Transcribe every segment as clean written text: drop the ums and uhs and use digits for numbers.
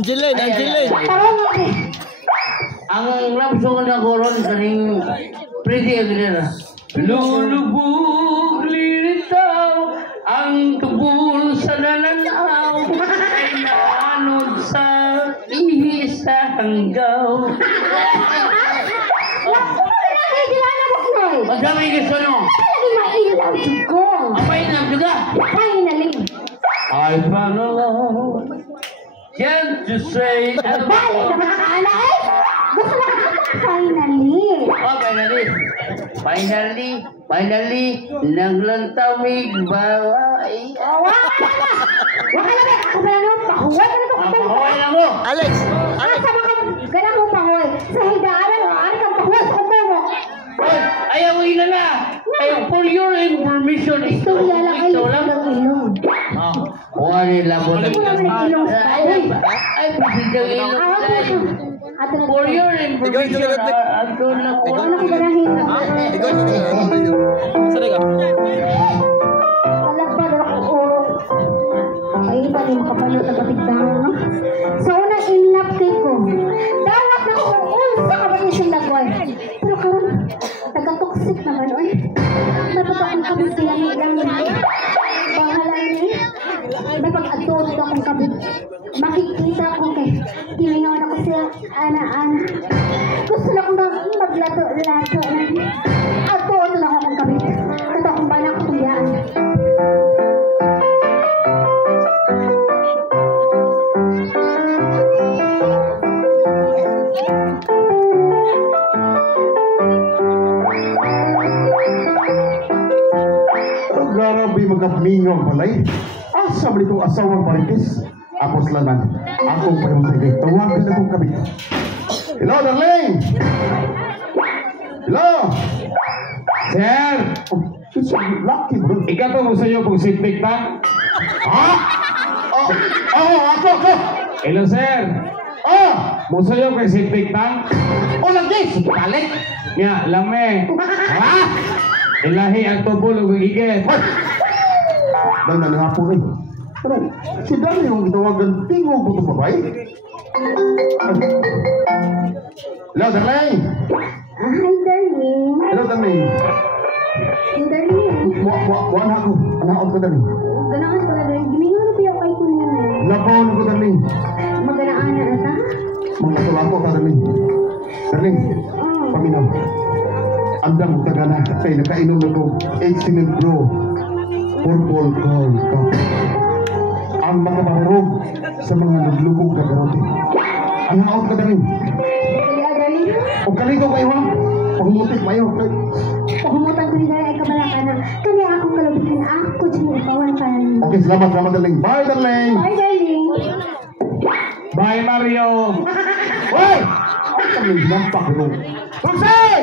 Angeline. Ang love song na koron kaning pretty agad. Lulubog lilitaw ang tubol sa nananaw ay naanod sa ihi sa hanggaw. Madami gusto no? Lagi mailaw ko. Apay na juga? Finally. I found a love. Can't you say Balik na makakaala eh. Gusto na finally. Oh, finally, naglantamig bawaay. Wala ba? Ako ba lang naman pahuway? Ano ba? Pahuway lang mo. Alex. Sama ka, ganang mo pahuway. Sa hidaanan, ano kang pahuway sa kumpay mo? Oy, ayaw mo ina na. For your information, Istorya lang ay ilong. Wala labo na. Wala na ilong style. Ay, presidang ilong style. For your information, ato na ko. Ano ko ganahin? Sorry ka. Alam pa na ako. Ay, pa rin makapalot ang kapitbahay, no? So, unang in-love kay ko. Dawat na ako unsa ka ba yung siyang nagway? Pero karon nagka-toxic naman, oy. Natutokong kami sila ni lang yun. Bahala ni. May pag-adult akong kabit. Makikita ko kay timingawan ako siya, ana-ana. Gusto na akong maglato-lato. Adult na akong kabit. Ito akong bala ko tuyaan. magkamingaw balay. Asa man itong asawang marites. Ako salaman. Akong panahon sige. Tawagan na itong kabit. Hello, darling! Hello! Sir! Lucky bro. Ikaw to mo sa'yo kung sipik tank. Ha? Ako. Hello, sir! Mo sa'yo kung sipik tank. Lagi! Balik! Nga, lame. Ha? Ilahi ang tubol o gigit. Dahil nanahapon eh. Ano? Si Dali yung gitawagan tingog ko itong babae. Hello, darling! Hi, darling. Hello, darling. Hey, darling. Buwan ako. Anaon ko, darling. Ganahan ko na, darling. Gimingon na piya kay kuya na. Labaw ko, darling. Maganaan na ata? Mga tulako ka, darling. Darling, paminaw. Andang tagana kay nakainom na ko excellent bro. Purple gold cup. Ang mga barog sa mga naglubog na garote. Ang out ka, darling. Kaya, darling. O kaligo kayo, ha? Pagmutik mayo. Pahumutan ko ni darling ay kabalaka na. Kaya akong kalubitan ako dyan ipawan ka rin. Okay, salamat, darling. Bye, darling. Bye, darling. Bye, Mario! Hoy! Ang kami nampak ito. Tugsay!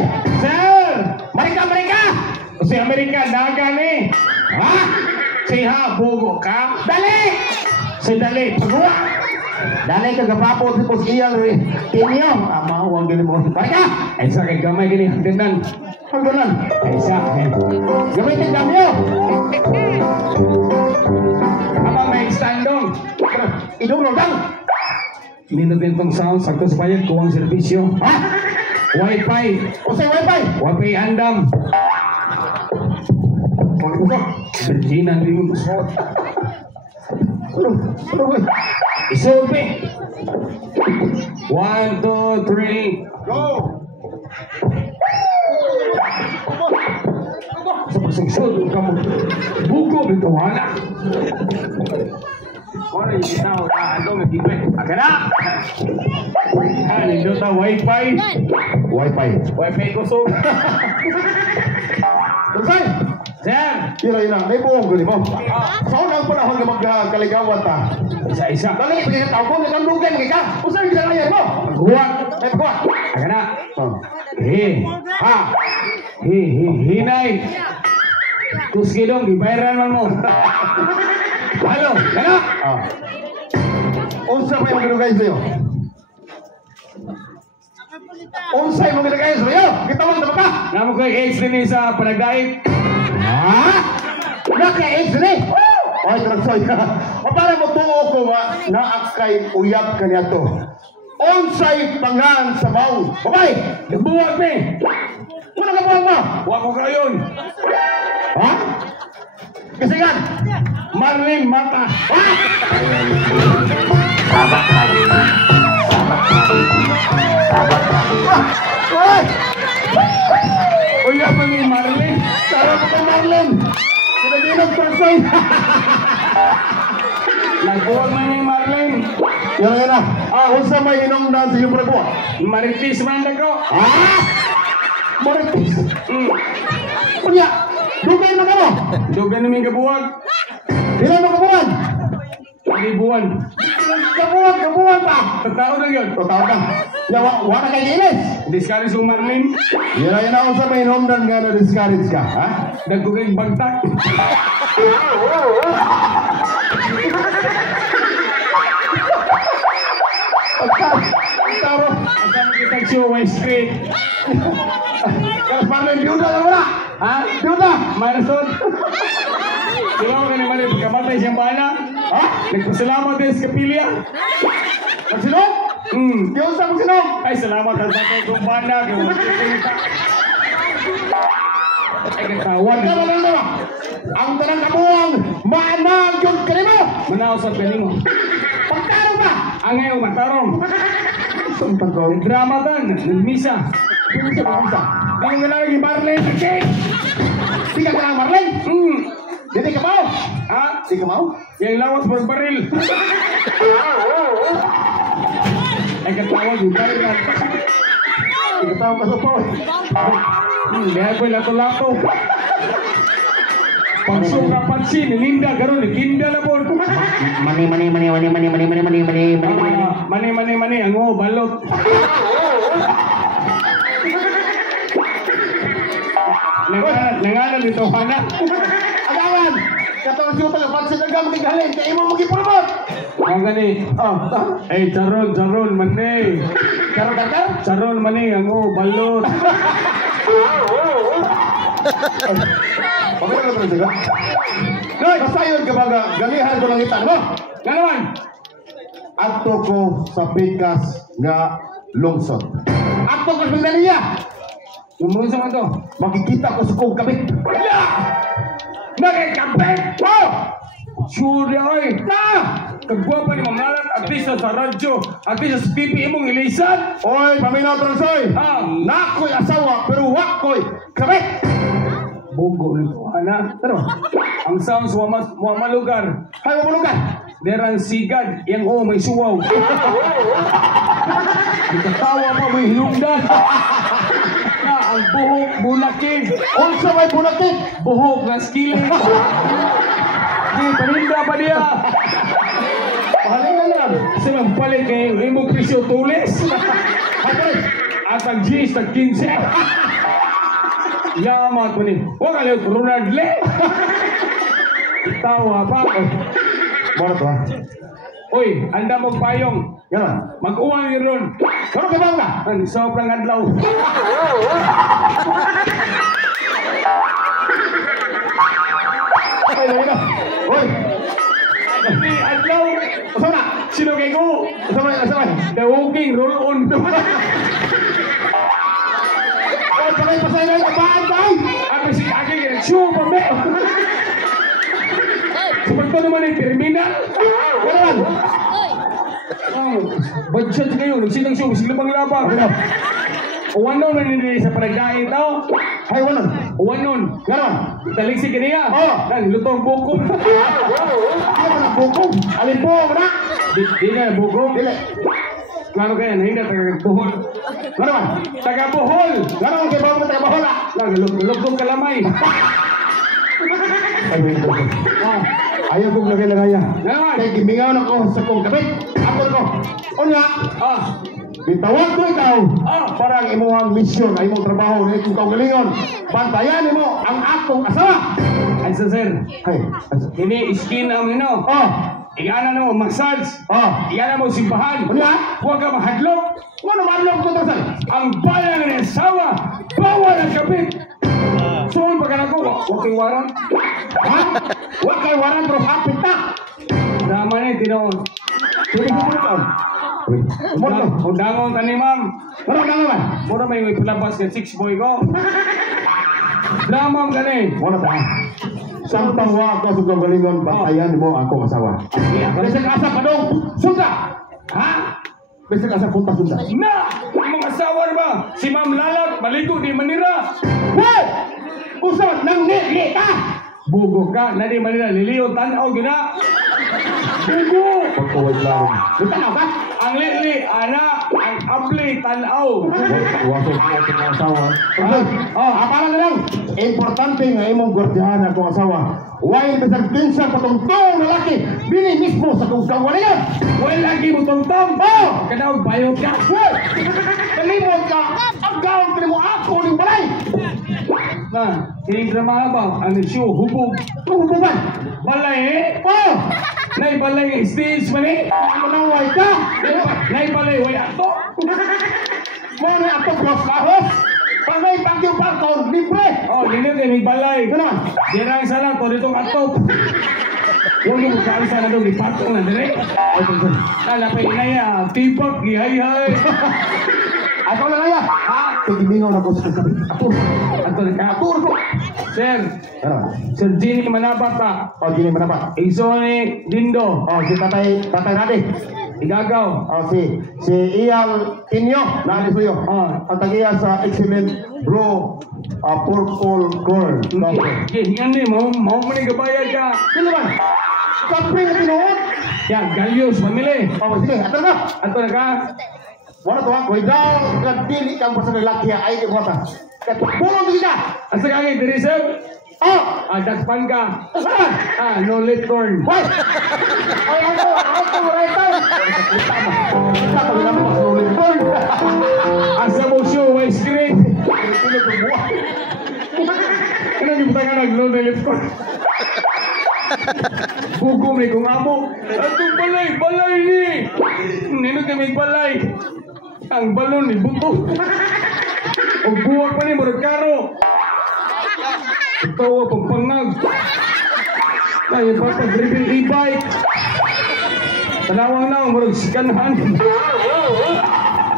Sir! Marika! Si Amerika, daga ni! Ha? Si Habugo ka? Dali! Si Dali, pagwa! Dali ka gapapo si Pus Iyal, eh. Kinyo! Ama, huwag ganun mo. Marika! Ay sa kay gamay gini, hagdanan. Hangganan! Ay sa akin. Gamitin kami yun! Ama may standong. Idong lang! Minutin tong sound, sakto sa payag, kuwang servisyo. Ha? Wi-Fi. O say wifi! Wi-Fi andam. Huwag ito sa. Virginan, di mo gusto. Ano ba? Isulpi. 1, 2, 3. Go! Sa pagsugsunod ka mo. Bugo, bitawana. Ano yung ginaw na ano, mag-ibig. Aga na! Ano ta Wi-Fi? Wifi. Wi-Fi kusog. Tugsay! Sir! Kira yun lang, may buong gani mo. Sa unang panahon na magkaligawan ta. Isa-isa. Dali, pagkakataw ko, nagkamdugan ka. Kung saan ginalayan mo? Maghuwag. Ay, pagkuha. Aga na. Oh. Ha! Hinay! Tuskidong, ibayaran man mo. Halo, gana! Ah. Unsa pa yung ginugay sa'yo? Unsay mo ginugay sa'yo? Kitawag na ba ka? Namo ko AIDS din sa panagdait. Ha? Naka-AIDS ni? Ay, tragsoy ka. O para mo tuo ko nga, naakay uyab ka niya to. Unsay pangan sa baon. Babay! Nagbuwag ni! Muna ka buwag mo? Huwag ko kayon! Ha? Kasi nga, Marlin Mata! ha? Ay! Uyab man ni Marlin! Sarap ko Marlon! Sinaginog tragsoy! Nagbuwag man ni Marlin! Yan na. Unsa may hinungdan sa iyong prebuwa? Maritis man ako! Ha? Maritis? Mm. Kunya, dugay na mo! Dugan namin kabuwag! Ilan mo kabuhan? Libuan! Kabuhan pa! Tatao na yun! Totoo ka. Ya, wala kay gilis. Discourage yung Marlin! Yan na unsa may hinungdan nga na discourage ka, ha? Nagkugay bagtak! Taro. Asang kita siya street! Kalas Marlon, biuda na wala. Ha? Biuda. Marisol! Di ba ko na naman yung pagkamatay siyang bala? Ha? Nagpasalamat din sa kapilya! Magsinog? Di unsa magsinog? Ay, salamat ang sakay kong banda. Kaya wala ko kita. Ay, katawan. Ikaw lang naman. Ang tanang kabuhang, maanang yun ka mo. Manaw sa pelingo. Pagkaro ba? Ang ngayon, matarong. Saan pagkawin? Drama tan, nagmisa. Saan sa pagkawin? Ang nga lagi Marlene, okay? Di ka lang Marlon? Di ka mau? Ha? Di ka mau? Yang lawas baril. Ay, katawag yung viral. Di ka tao ka sa po. Lihat ko yung lato-lato. Pagsuka pansin, ninda karon kinda na po. Mani. Mani, ang balot. Nangalan dito, Hana. Agawan! Katong siyo pala, pansin ang gamit halin, kaya mo mag-ipulmot! Ang gani. Charon, mani. Charon, mani, ang balot. Pagkala ka talaga siya? Noy! Pasayon ka ba galihan ko ng itan mo? Ganawan. Ato ko sa pikas nga lungsod. Ato ko sa Mindanilla! Lumunod sa to. Makikita ko sa kong kabit. Nakikabit! Oh! Sure oy! Na! Kagwapa ni Mamalat, artista sa radyo, artista sa TV imong ilisan. Oy, paminaw Transoy! Nako'y asawa, pero wako'y kabit! Bugo nito, ana. Pero, ang sounds wa malugar. Hay mo lugar! Derang sigad, yang may suwaw. Ikatawa pa, may hinungdan. Na, ang buhok, bunakig. Also may bunakit! Buhok na skilling. Di, paninda pa niya. Pahalingan lang! Kasi magpalit kay imong presyo tulis. Hay pare! At ang G's, tag 15. Yaman po ni. Huwag aliw, Ronald Le. Tawa pa. Mara to ha? Uy, anda mo payong. Gano'n? Mag-uwang yun ron. Gano'n ka ba nga? Ang sobrang adlaw. Ay, lagi na! Oy! Hindi, adlaw. Asa na? Sino kay ko? Asa na? The walking roll on. Oy, pasay na yung kapaan tayo! Abi si Kaki kaya show pa me. Seperti naman yung terminal. Gano'n? Budget kayo, nagsinang show, silang labang. Uwanon na nila sa panagkain tao. Hay, wanon! Uwanon. Gano'n? Taliksi ka niya. Oo. Nan, lutong bukom. Ano ka na bukong? Alin po, na? Di na, bukom. Dili! Klaro kaya, hindi na taga-buhol. Gano'n? Taga-buhol. Gano'n ang kibaw mo tayo mahola? Lang, lutong kalamay. Ay, wait, wait. Ayaw kong lagay lagaya. Naman. Kaya gimingaw na ko sa kong kapit. Apol ko. O nga, bitawag ko ikaw para ang imuhang misyon, ang imong trabaho na itong kaugalingon. Bantayan mo ang akong asawa. Ay, sir. Hay, Ini skin ang ino. Igana na mo massage. Igana mo simbahan. o nga, Huwag ka mahadlok. ano manlog ko tasan? Ang bayan ng asawa, bawal ang kapit. Soon pagka nako, huwag kay waran. Ha? Huwag kay waran pero hapit na. Naman eh, tinoon. Tuloy mo muna taon. Muna to. Kung dangon ka ni ma'am, Ano na naman? mura may palabas ka 6 boy ko. Damam ka ni. Muna tayo. Samtang wa ako sa kaugalingon, bantayan mo ang akong asawa. Bisag asa pa dong, sunda! Ha? Bisag asa punta sunda. Na! Ang asawa na ba? Si Ma'am Lalat, baligo di Manira. Hoy! Usap nang nili ka! Bugo ka, na di Manira. Liliyo, tanaw, gina. Bugo! Pagkawag lang. Tanaw ka? Ang lili, ana, ang abli, tanaw. Wasok ko ang asawa. Apala na lang. Importante nga imong gwardiyahan akong asawa. While bisag pinsa patungtong lalaki, bini mismo sa kong kawalingan. Well, lagi mo tong-tong. Kanaw, bayot ka. Hoy! Kalimot ka! Ang gawin ka mo ako ng balay! Na, hindi drama ba? Ano siyo, hubog. Hububan! Balay eh? Nay balay stage man eh? Manaway ka! Nay balay, wala to. Mo na ato cross lahos! Pangay pagyo parkon, libre! Dili din, may balay. Ganon! Dirang sana to, ditong atop. Huwag yung magkaan sana doon, ipatong na dire. Kalapay na yan, tipot, gihay-hay. Ako lang kaya! Tigimingaw na ko sa kabi. Atur! Atur ko! Sir, Ganon! Sir Ginny Manabata. Gini mana pa? Iso ni Dindo. Si tatay Rade. Igagaw. Si Iyal Inyo. Naalis mo yun. Ang tagiya sa excellent bro. Purple corn. Yan ni, mau mo ni gabayad ka. Sino ba? Kapre na tinuod. Yan, Galyos, mamili. Sige, ato na. Ato na ka. Wala to ha. Kung daw kadili kang basta lalaki ay di kota. Pulong to kita. Asa ka kay Dirisel? Oh! Daspan ka. No left turn. Why? Ay, ako, right turn. Tama na naman sa ulit. Boy! Asa mo show, may screen. Ano yung tayo nag-no left turn? Bugo may kung amo. Atong balay ni. Nino kami balay. Ang balon ni buto. O buwag pa ni murag karo. Ikaw ang pangpangag. Kaya pa pag-driving e-bike. Tanawang na murag sikanahan.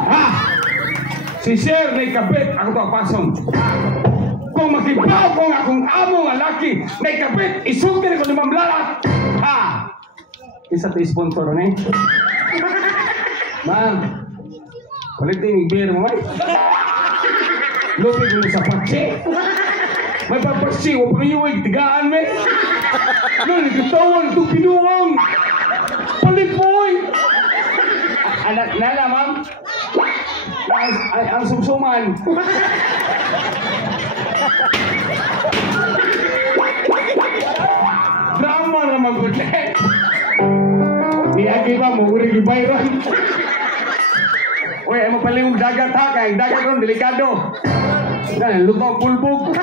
Ha! Si Sir may kapit. Ako to ang pasong. Kung makibaw ko nga akong amo nga laki, may kapit, isulti ko 5 lalat. Ha! Isa to sponsor ni. Ma'am, palitin yung beer mo, may. Lupi ko sa patsi. May papatsi, huwag pa yung tigaan, may. Ano, nagkatawan, ito pinuwang. Palit po, oy. Nala, ma'am. Ang sumsuman. Drama naman ko dyan. Niagi ba mo, uri gibayran. Uy, ay magpalingog dagat ha, kaya dagat ron, delikado. Yan, lutong pulbog.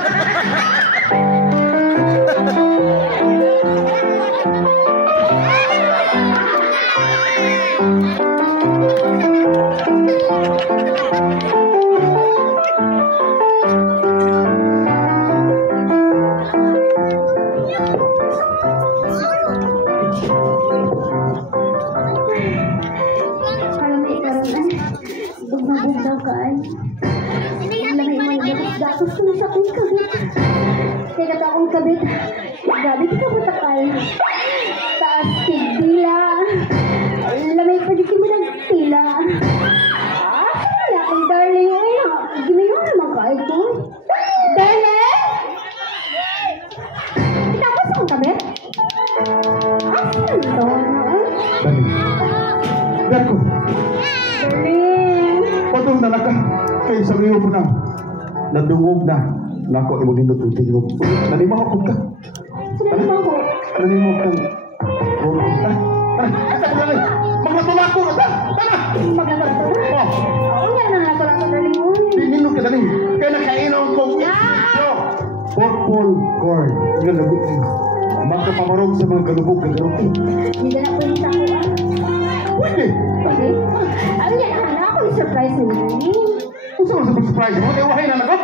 Alam mo, ikaroon ay bugna-bugnaw ka ay. Alam mo, may datos ko na sa akong kabit. Kaya kata akong kabit, gabi kita mo takay. Taas tigdila. Alam mo, ipagiti mo ng tila. Wala akong darling. Ay, ginayon naman ka ito. Darling! Kitapos akong kabit? Asan ito? Dako, Darling! patong na ka. Kaya sa iyo po na. Nadungog na. Nako, imo din ito tingog. Nalimaw ko ka. Sinabi mo ako. Nalimaw ka. Asa ko lang. Maglatula ko. Tara! Maglalato na. Oh, Oo nga nang lato lang sa darling mo. Ninino ka dali. Kaya nakainom ko. Purple corn. Nga labi kayo. Makapamarog sa mga galubog. Hindi na po yung tako. Pwede. Okay? Ano yan? Ako yung surprise mo. Gusto mo sa surprise mo? Ewahay na ako.